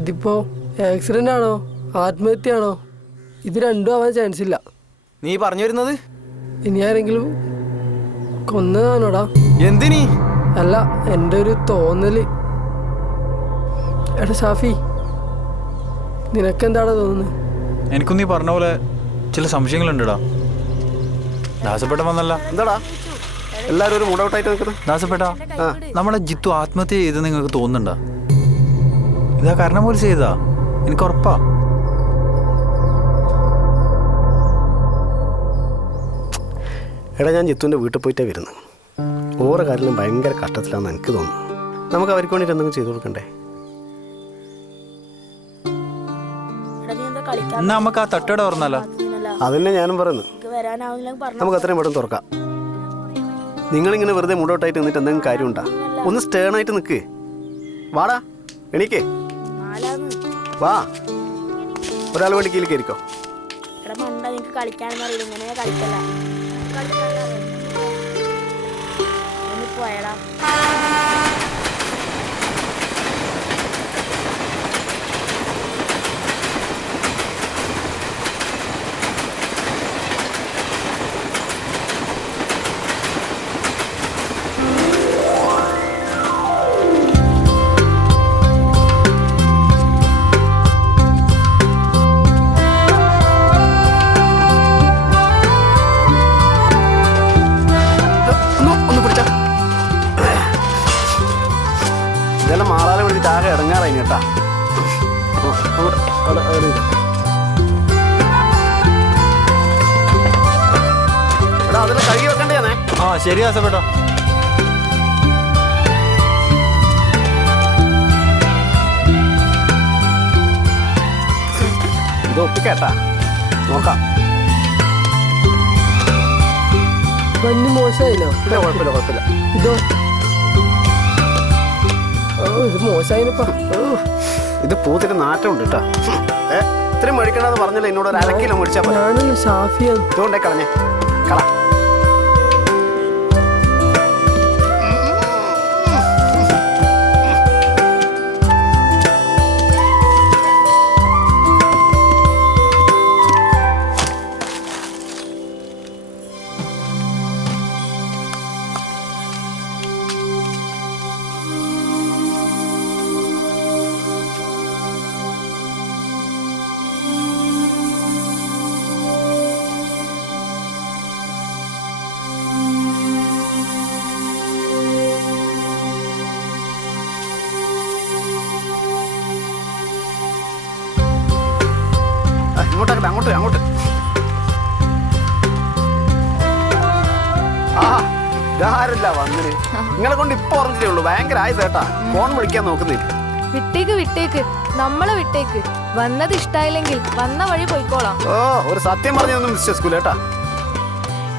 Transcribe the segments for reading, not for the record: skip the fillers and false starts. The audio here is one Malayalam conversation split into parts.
ഇതിപ്പോ ആക്സിഡന്റ് ആണോ ആത്മഹത്യയാണോ? ഇത് രണ്ടും ആവാൻ ചാൻസ് ഇല്ല. നീ പറഞ്ഞു വരുന്നത് ഇനി ആരെങ്കിലും കൊന്നതാണോടാ? എന്തിനീ? അല്ല, എൻ്റെ ഒരു തോന്നല്. എടാ ഷാഫി, നിനക്കെന്താടാ തോന്നുന്നത്? എനിക്കും നീ പറഞ്ഞ പോലെ ചില സംശയങ്ങളുണ്ടാ. ദാസപ്പെട്ട വന്നല്ല. എന്താടാ എല്ലാരും ഒരു മൂഡ് ഔട്ടായിട്ട് നിൽക്കുന്നത്? ദാസപ്പെട്ട, നമ്മളെ ജിത്തു ആത്മഹത്യ ചെയ്തെന്ന് നിങ്ങൾക്ക് തോന്നുന്നുണ്ടോ? ഇതാ കാരണം പോലെ ചെയ്താ, എനിക്ക് ഉറപ്പാ. എടാ, ഞാൻ ജിത്തുവിൻ്റെ വീട്ടിൽ പോയിട്ടാണ് വരുന്നത്. ഓരോ കാര്യത്തിലും ഭയങ്കര കഷ്ടത്തിലാണെന്ന് എനിക്ക് തോന്നുന്നു. നമുക്ക് അവർക്ക് വേണ്ടിയിട്ട് എന്തെങ്കിലും ചെയ്തു കൊടുക്കണ്ടേ? എന്നാ നമുക്ക് ആ തട്ടയുടെ ഓർന്നല്ലോ. അതന്നെ ഞാനും പറയുന്നു. നമുക്ക് അത്രയും പെട്ടെന്ന് തുറക്കാം. നിങ്ങളിങ്ങനെ വെറുതെ മൂടോട്ടായിട്ട് നിന്നിട്ട് എന്തെങ്കിലും കാര്യമുണ്ടാ? ഒന്ന് സ്റ്റേണായിട്ട് നിൽക്ക്. വാടാ, എണീക്കേ, വാ. ഒരാൾ വേണ്ടി കീഴിൽ കയറിക്കോ. ഇതെല്ലാം മാറാതെ വിളിച്ചിട്ട് ആകെ ഇടങ്ങാറായി കേട്ടാ. എടാ, അതെല്ലാം കഴുകി വെക്കണ്ടേന്നേ. ആ ശരി ദാസപ്പെട്ട. ഇത് ഒപ്പിക്കേട്ടാ, നോക്കാം. വന്നി മോശമായില്ലോ? ഇല്ല, കുഴപ്പമില്ല കുഴപ്പമില്ല. ഇതോ? ഇത് മോശമായിപ്പ. ഇത് പൂത്തിന് നാറ്റമുണ്ട് കേട്ടോ. ഇത്രയും മേടിക്കണമെന്ന് പറഞ്ഞില്ല, എന്നോട് ഒരു അരക്കിലോ മേടിച്ചാൽ മതി. ഞാനല്ല ഷാഫിയാണ്. ഇതുകൊണ്ടേ കളഞ്ഞേ, കള. അങ്ങോട്ട് അങ്ങോട്ട്. ആ ഇതാരല്ല വന്നിന്. നിങ്ങളെ കൊണ്ട് ഇപ്പൊ ഓർമ്മിച്ചേ ഉള്ളൂ. ഭയങ്കര ആയത് കേട്ടാ. ഫോൺ വിളിക്കാൻ നോക്കുന്നില്ല. വിട്ടേക്ക് വിട്ടേക്ക്, നമ്മളെ വിട്ടേക്ക്. വന്നത് ഇഷ്ടായില്ലെങ്കിൽ വന്ന വഴി പോയിക്കോളാം. ഓ, ഒരു സത്യം പറഞ്ഞൊന്നും വിശ്വസിക്കൂല കേട്ടാ.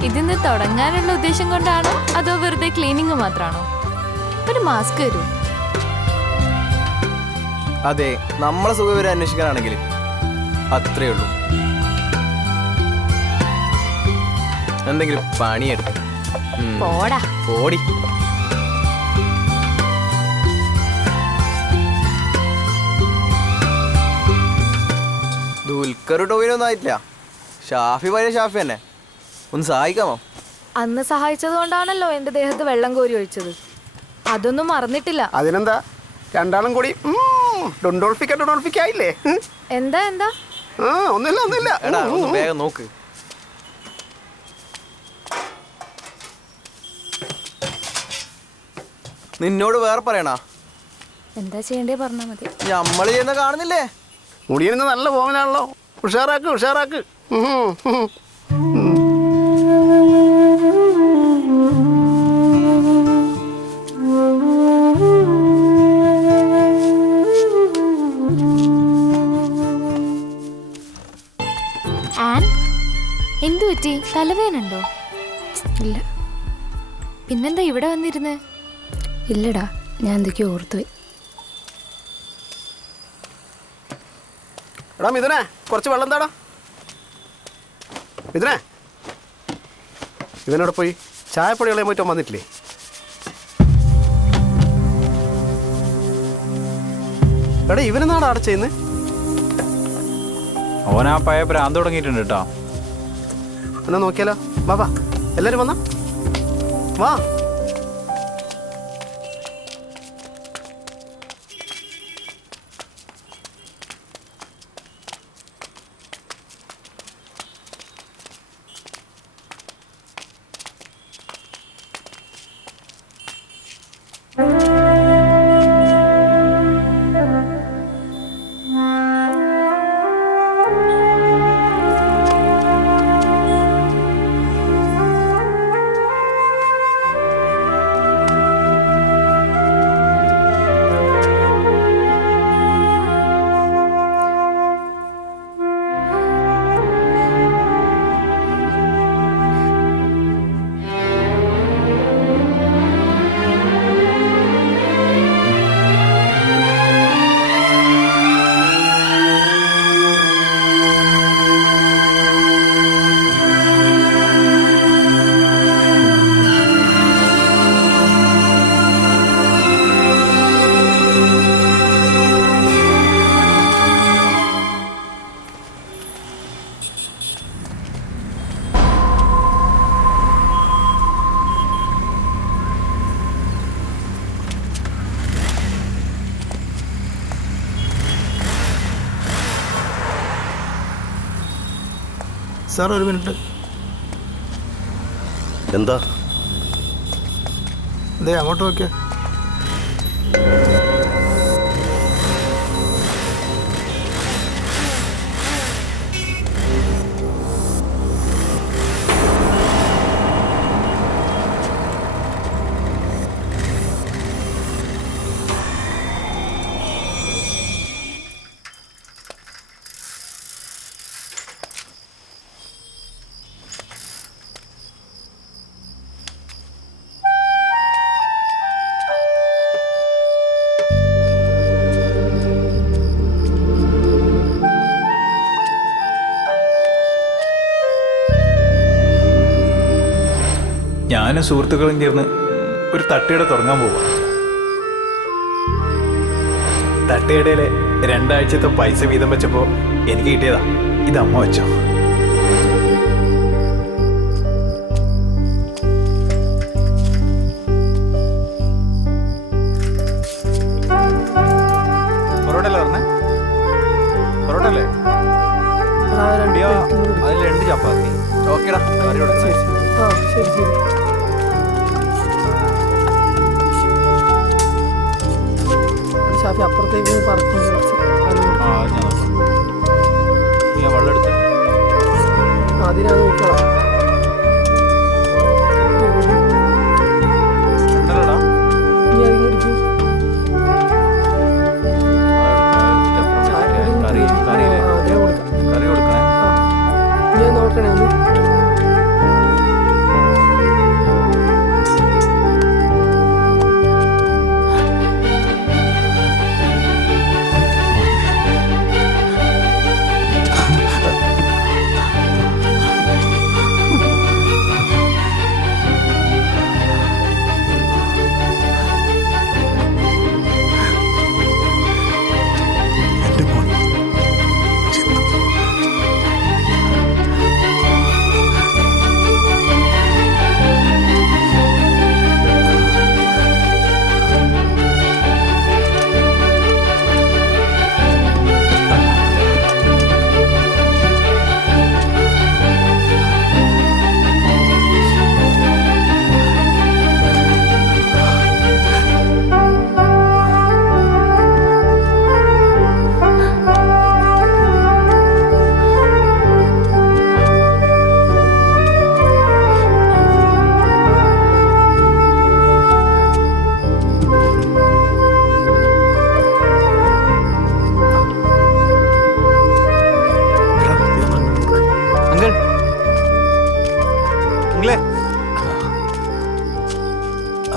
ഇതിന്ന് തുടങ്ങാനുള്ള ഉദ്ദേശം കൊണ്ടാണോ അതോ വെറുതെ ക്ലീനിങ് മാത്രമാണോ? ഒരു മാസ്ക് തരൂ. അതെ, നമ്മളെ സുഖവിവരം അന്വേഷിക്കാനാണെങ്കിൽ അത്രേ ഉള്ളൂ. എന്തെങ്കിലും പണിയെടുക്കും. പോടാ ഓടി. ദുൽഖർ ടോവിനൊന്നും ആയിട്ടില്ല. ഷാഫി പഴയ ഷാഫി തന്നെ. ഒന്ന് സഹായിക്കാമോ? അന്ന് സഹായിച്ചത് കൊണ്ടാണല്ലോ എന്റെ ദേഹത്ത് വെള്ളം കോരി ഒഴിച്ചത്. അതൊന്നും മറന്നിട്ടില്ല. അതിനെന്താ, രണ്ടാളും കൂടി ഡൊണ്ടോൾഫിക്കായില്ലേ? എന്താ എന്താ? ഒന്നില്ല ഒന്നില്ല. എടാ, ഒന്ന് വേഗം നോക്ക്. നിന്നോട് വേറെ പറയണ? എന്താ ചെയ്യണ്ടേ പറഞ്ഞാ മതി. നമ്മള് ചെയ്യുന്ന കാണുന്നില്ലേ? മുടിയന് നല്ല പോകാനാണല്ലോ. ഉഷാറാക്ക് ഉഷാറാക്ക്. എന്തു പറ്റി? തലവേനുണ്ടോ? ഇല്ല. പിന്നെന്താ ഇവിടെ വന്നിരുന്നേ? ഇല്ലടാ, ഞാൻ എന്തൊക്കെയോ ഓർത്തുപോയി. എടാ മിഥുനെ, കുറച്ച് വെള്ളം താടാ. മിഥുനെ, ഇവനോട് പോയി ചായപ്പൊടികളെ പോയിട്ട് വന്നിട്ടില്ലേ? എടാ ഇവനെന്നാണ് അവിടെ ചെയ്യുന്നത്? ഓൻ ആ പഴയ ഭ്രാന്ത് തുടങ്ങിയിട്ടുണ്ട് കേട്ടോ. എന്നാ നോക്കിയാലോ? വാ വാ എല്ലാരും വന്നാ വാ. സാർ ഒരു മിനിറ്റ്. എന്താ? അതെ അങ്ങോട്ട് നോക്കിയേ. ഞാനും സുഹൃത്തുക്കളും ചേർന്ന് ഒരു തട്ടുകട തുടങ്ങാൻ പോവാം. തട്ടുകടയിലെ 2 ആഴ്ചത്തെ പൈസ വീതം വെച്ചപ്പോൾ എനിക്ക് കിട്ടിയതാ. ഇത് അമ്മ വെച്ചോ. പൊറോട്ടല്ലേ പറഞ്ഞേ? പൊറോട്ടല്ലേ? അതിൽ 2 ചപ്പാത്തി. ഓക്കേടാ, കറി കൊടുക്കാം. ആ ശരി ശരി. ഷാഫി അപ്പുറത്തേക്ക് പറക്കുന്നു കുറച്ച്. ആ അത് ഞാൻ നോക്കാം. നീ ആ വെള്ളം എടുത്ത് അതിനാ നോക്കണം. ഉണ്ടല്ലോടാ. നീ അതിന് ഇരിക്കും. കറി കറിയില്ലേ? അതേ കൊടുക്കാം. കറി കൊടുക്കണേ. നീ നോക്കണേ ഒന്ന്.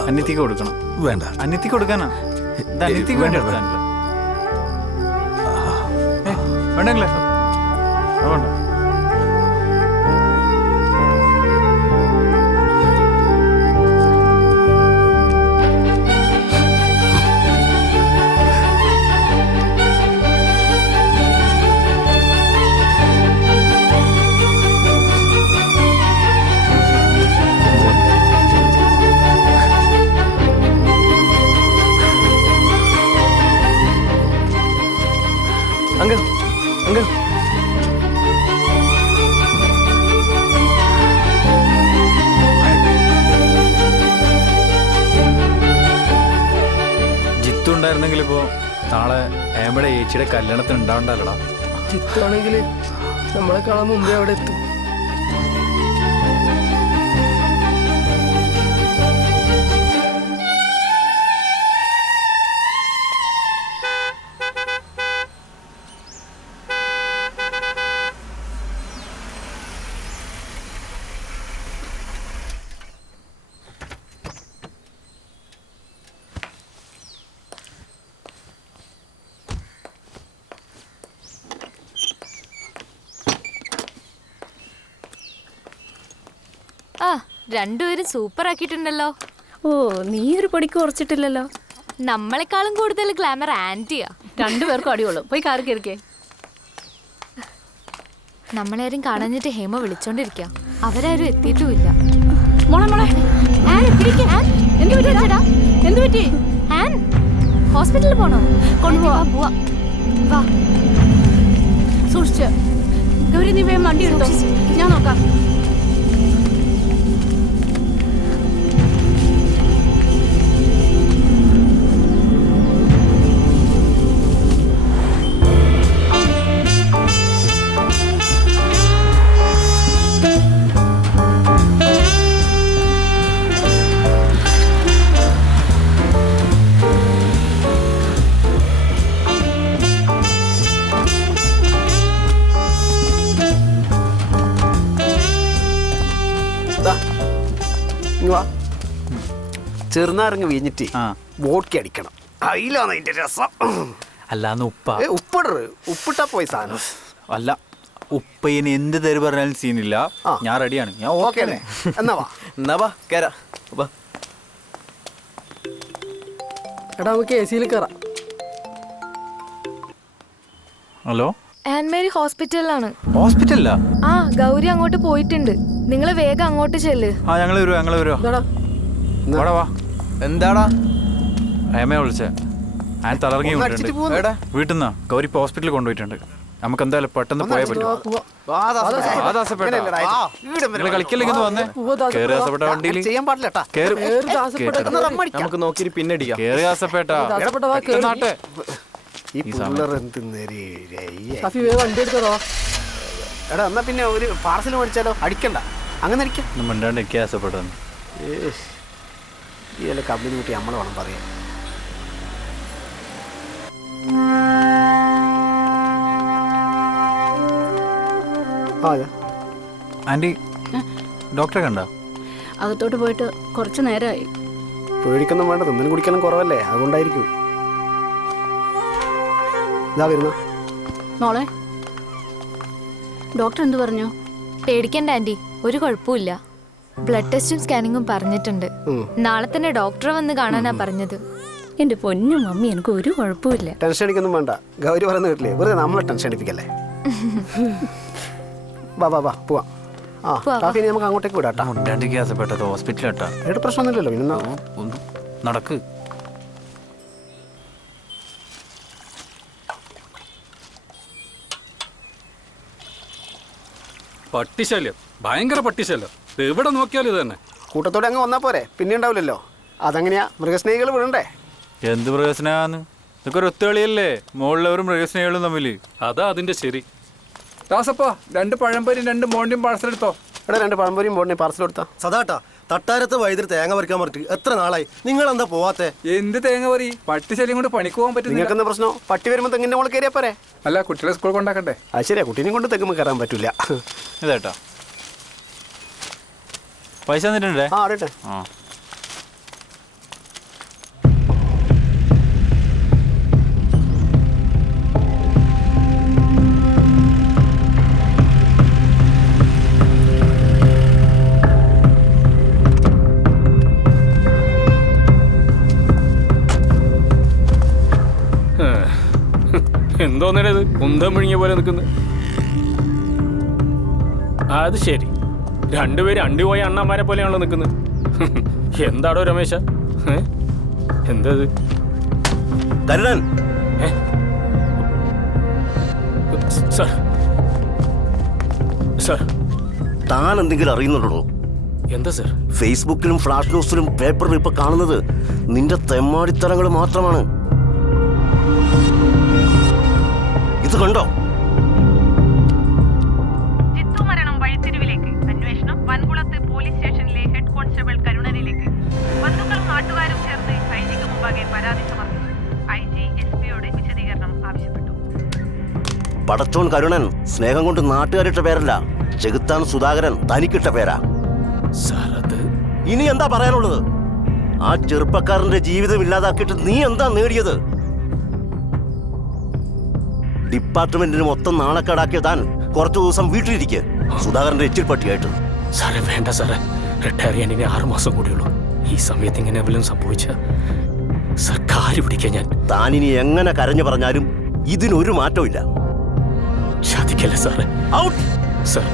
അനിയത്തിക്ക് കൊടുക്കണം. വേണ്ട, അനിയത്തിക്ക് കൊടുക്കാനാ. ഇത് അനിയത്തിക്ക് വേണ്ടി എടുത്താണല്ലോ. വേണ്ടെങ്കിലേ വേണ്ട. ഉണ്ടെങ്കിൽ ഇപ്പോൾ നാളെ ഏമ്പടെ ഏച്ചിയുടെ കല്യാണത്തിന് ഉണ്ടാവണ്ടല്ലോടാ. ചിത്താണെങ്കിൽ നമ്മളെ കാണാൻ മുമ്പേ അവിടെ എത്തും. ആ രണ്ടുപേരും സൂപ്പർ ആക്കിയിട്ടുണ്ടല്ലോ. ഓ നീ ഒരു പൊടിക്ക് കുറച്ചിട്ടില്ലല്ലോ. നമ്മളെക്കാളും കൂടുതൽ ഗ്ലാമർ ആന്റിയാ. രണ്ടുപേർക്കും അടിയുള്ളൂ. പോയി കാറി കയറിക്കേ. നമ്മളാരും കാണാഞ്ഞിട്ട് ഹേമ വിളിച്ചോണ്ടിരിക്കുക. അവരാരും എത്തിയിട്ടുമില്ല. മോളെ മോളെ എന്ത് പറ്റി? ആൻ ഹോസ്പിറ്റലിൽ പോണോ? കൊണ്ടുപോവാ. പോവാ വാ. സൂക്ഷിച്ച് ഗൗരി, നീ വേഗം വണ്ടി എടുത്തോ, ഞാൻ നോക്കാം. ചെറുനാരങ്ങ വീഞ്ഞിട്ട് ആ. വോഡ്ക അടിക്കണം. അതിലാണ് അതിന്റെ രസം. അല്ലാന്ന് ഉപ്പ ഉപ്പിട്ടാ പോയി സാധനം. അല്ല, ഉപ്പയിന് എന്ത് തരു പറഞ്ഞാലും സീനില്ല. ആ. ഞാൻ റെഡിയാണ്. ഞാൻ ഓക്കെ ഓക്കെ. എന്നാ വാ. എന്നാ വാ കേറാ. വാ. എടാ നമുക്ക് AC യിൽ കയറാം. ഹലോ, ആൻമേരി ഹോസ്പിറ്റലിലാണ്. ഹോസ്പിറ്റലിലാ? ആ ഗൗരി അങ്ങോട്ട് പോയിട്ടുണ്ട്. നിങ്ങൾ വേഗം അങ്ങോട്ട് ചെല്ല്. ആ ഞങ്ങൾ വരുവാ. ഇതാടാ വാടാ വാ. എന്താടാ ഏമയെ വിളിച്ചേ. ഞാൻ തലറങ്ങി ഒന്ന് വിട്ടിട്ടുണ്ട്. അടിച്ചിട്ട് പോകുന്നു. എടാ വീട്ടിൽ നിന്നാ ഗൗരി ഇപ്പോൾ ഹോസ്പിറ്റലിൽ കൊണ്ടുപോയിട്ടുണ്ട്. നമുക്ക് എന്തായാലും പെട്ടെന്ന് പോയാൽ പറ്റും. പോവാ. നിങ്ങൾ കളിക്കല്ലെങ്കിൽ വന്നേ. കേറി ദാസപ്പെട്ട വണ്ടിയിൽ ചെയ്യാൻ പാടില്ല ട്ടാ. കേറി. കേറ് ദാസപ്പെട്ട, കേട്ടോ. കേറ്. നമുക്ക് നോക്കി പിന്നെ അടിക്കാം. കേറി ദാസപ്പെട്ട. ദാസപ്പെട്ട വാ, കേറ്. നാട്ടെ. ഈ പിള്ളേർ എന്ത് നേരെ. സഫി വേഗം വണ്ടി എടുത്തോ. എടാ എന്നാ പിന്നെ ഒരു പാർസൽ മേടിച്ചാലോ? അടിക്കണ്ട, അങ്ങനെ അടിക്കാം. ഒന്നും മിണ്ടാണ്ട് എനിക്ക് ദാസപ്പെട്ടു. ഈ വല്ല കമ്പനി കൂട്ടി നമ്മൾ വേണം പറയാൻ. ആൻറ്റി ഡോക്ടറെ കണ്ട? അകത്തോട്ട് പോയിട്ട് കുറച്ച് നേരമായി. പേടിക്കൊന്നും വേണ്ട, തിന്നലും കുടിക്കലും കുറവല്ലേ, അതുകൊണ്ടായിരിക്കും. ഇതാ വരുന്ന മോളെ, ഡോക്ടർ എന്ത് പറഞ്ഞു? പേടിക്കണ്ട ആന്റി, ഒരു കുഴപ്പമില്ല. ബ്ലഡ് ടെസ്റ്റും സ്കാനിങ്ങും പറഞ്ഞിട്ടുണ്ട്. നാളെ തന്നെ ഡോക്ടറെ വന്ന് കാണാനാ പറഞ്ഞത്. എൻ്റെ പൊന്നു മമ്മി, എനിക്ക് ഒരു കുഴപ്പമില്ല. ടെൻഷൻ അടിക്കൊന്നും വേണ്ട. ഗൗരി പറയുന്ന വീട്ടിലേ വെറുതെ നമ്മളെ ടെൻഷൻ അടിപ്പിക്കല്ലേ. വാ വാ വാ പോവാം. ആ ടാഫി, നമുക്ക് അങ്ങോട്ടേക്ക് വിടാട്ടാ. മിണ്ടാണ്ട് ദാസപ്പെട്ടത് ഹോസ്പിറ്റലാട്ടാ. ഏട്ട് പ്രശ്നമൊന്നുമില്ലല്ലോ. പിന്നെ ഒന്ന് നടക്ക്. പട്ടിശല്യം, ഭയങ്കര പട്ടിശല്യം. എവിടെ നോക്കിയാലും ഇത് തന്നെ. കൂട്ടത്തോടെ അങ്ങ് വന്നാൽ പോരെ, പിന്നെ ഉണ്ടാവില്ലല്ലോ. അതെങ്ങനെയാ, മൃഗസ്നേഹികൾ വിടണ്ടേ? എന്ത് മൃഗസ്നേഹാന്ന്? ഇതൊക്കെ ഒരു ഒത്തുകളിയല്ലേ, മുകളിലവരും മൃഗസ്നേഹികളും തമ്മിൽ. അതാ അതിന്റെ ശരി. ദാസപ്പാ, 2 പഴംപൊരിയും 2 മോണ്ടിയും പാഴ്സൽ എടുത്തോ. എടാ 2 പഴംപൊരിയും പോണ്ടേ പാർസൽ കൊടുത്താ. സദാട്ടാ, തട്ടാരത്ത് വൈദ്യുതി തേങ്ങ പറിക്കാൻ പറഞ്ഞിട്ട് എത്ര നാളായി? നിങ്ങൾ എന്താ പോവാത്തെ? എന്ത് തേങ്ങ പറി? പട്ടിശല്യം കൊണ്ട് പണിക്ക് പോകാൻ പറ്റുന്നില്ല. നിങ്ങൾക്ക് എന്താ പ്രശ്നം? പട്ടി വരുമ്പോൾ തെങ്ങിന്റെ മോൾ കയറിയാ പോരെ. അല്ല, കുട്ടികളെ സ്കൂൾ കൊണ്ടാക്കട്ടെ. അത് ശരിയാ, കുട്ടീനെയും കൊണ്ട് തെങ്ങുമ്പോൾ കയറാൻ പറ്റൂല. ഇതേട്ടാ പൈസ തന്നിട്ടുണ്ടേ. ആ ആടട്ടെ. ആ എന്തോന്നേത് കുന്തം പിഴിഞ്ഞ പോലെ നിൽക്കുന്നത്? അത് ശരി, 2 പേര് അണ്ടിപോയ അണ്ണന്മാരെ പോലെയാണല്ലോ നിൽക്കുന്നത്. എന്താടോ രമേശ, എന്തത്? കരുടൻ, സാർ സാർ താൻ എന്തെങ്കിലും അറിയുന്നുണ്ടോ? എന്താ സാർ? ഫേസ്ബുക്കിലും ഫ്ലാഷ് ന്യൂസിലും പേപ്പറിലും ഇപ്പൊ കാണുന്നത് നിന്റെ തെമ്മാടിത്തരങ്ങൾ മാത്രമാണ്. ഇത് കണ്ടോ? ജിത്തു മരണം വഴിത്തിരിവിലേക്ക്. അന്വേഷണം വൻകുളത്ത് പോലീസ് സ്റ്റേഷനിലെ ഹെഡ് കോൺസ്റ്റബിൾ കരുണനിലേക്ക്. ബന്ധുക്കളും നാട്ടുകാരും ചേർന്ന് ഐജിക്ക് മുമ്പാകെ പരാതി സമർപ്പിച്ചു. IG SP-യോട് വിശദീകരണം ആവശ്യപ്പെട്ടു. പടച്ചോൻ കരുണൻ സ്നേഹം കൊണ്ട് നാട്ടുകാരിട്ട പേരല്ല, ചെകുത്താൻ സുധാകരൻ തനിക്കിട്ട പേരാ. ഇനി എന്താ പറയാനുള്ളത്? ആ ചെറുപ്പക്കാരന്റെ ജീവിതം ഇല്ലാതാക്കിയിട്ട് നീ എന്താ നേടിയത്? ഡിപ്പാർട്ട്മെന്റിന് മൊത്തം നാണക്കേടാക്കിയ താൻ കുറച്ചു ദിവസം വീട്ടിലിരിക്കെ സുധാകരന്റെ എച്ചിൽ പട്ടിയായിട്ട്. സാറേ വേണ്ട സാറേ, റിട്ടയർ ചെയ്യാൻ ഇനി 6 മാസം കൂടിയുള്ളൂ. ഈ സമയത്ത് ഇങ്ങനെ വല്ലതും സംഭവിച്ച സർക്കാർ പിടിക്കാൻ ഞാൻ. താനിനി എങ്ങനെ കരഞ്ഞു പറഞ്ഞാലും ഇതിനൊരു മാറ്റവും ഇല്ല. ചതിക്കല്ലേ സാറേ. Out sir.